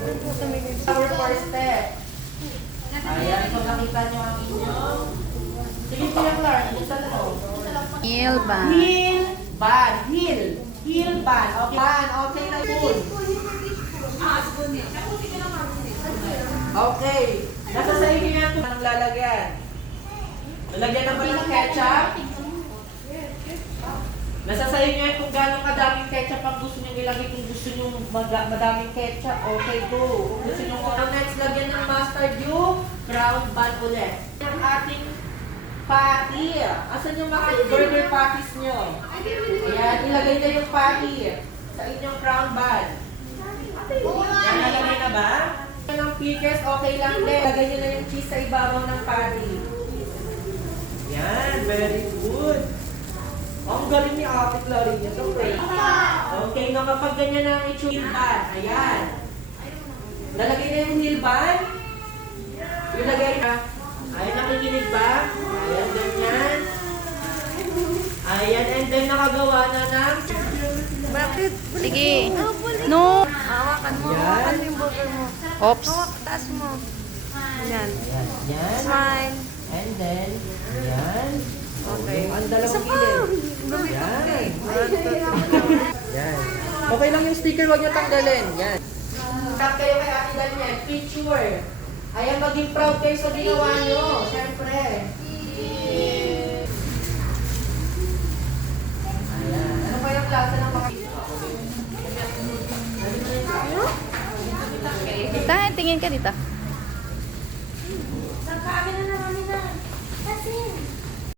Our first step. Ayan, kung nakita nyo ang inyong... Sige, Kuya Clark, buksan mo. Heel band. Heel band. Heel. Heel band. Okay. Band. Okay na yun. Okay. Nasa sa inyo yan kung anong lalagyan. Lalagyan naman ng ketchup. Nasa sa inyo yan kung gano'ng kadaming ketchup ang gusto nyo ilagay. Kung gusto nyo madaming ketchup, okay, go. Kung gusto nyo next, lagyan ng mustard yung ground bun ulit. Yung ating patty. Asan yung mga burger patties nyo? Ayan, ilagay na yung patty sa inyong ground bun. Yan, nalagay na ba? Ng pickles, okay lang din. Lagay nyo na yung cheese sa ibabaw ng patty. Yan, very good. Ang galing ni Ate Clarina. Okay, no, kapag ganyan na ang itsura, ayan. Nalagay na yung heel bun. Yung lagay na. Ayan, nakikinig ba? Ayan, ganyan. Ayan, and then nakagawa na ng... Bakit? Sige. No. Hawakan mo. Yan. Hawakan mo yung burger mo. Oops. Hawak, taas mo. Yan. Ayan, yan. Smile. And then, ayan. Okay. Ang dalawang Isa pa. gilid. Yan. Yan. Okay lang yung sticker, huwag nyo tanggalin. Yan. Tap kayo kay Ate Daniel. Picture. Ayan, maging proud kayo sa ginawa nyo. Siyempre. Ayan. Ano pa yung klase ng mga... Dita, tingin ka dito.